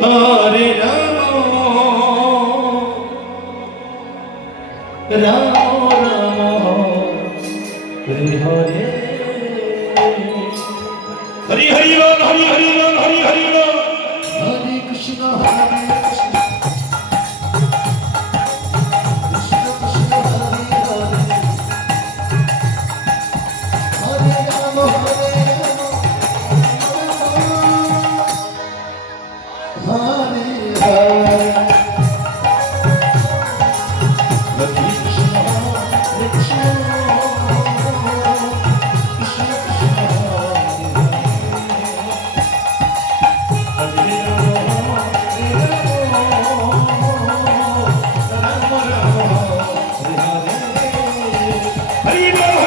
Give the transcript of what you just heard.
Hare Rama Rama Hare Hare Hari Hari Ram Hari Hari Ram Hari Hari Ram Hare Krishna Hare Krishna Krishna Krishna Hare Hare Hare Rama Hare Rama Hare Hare Hare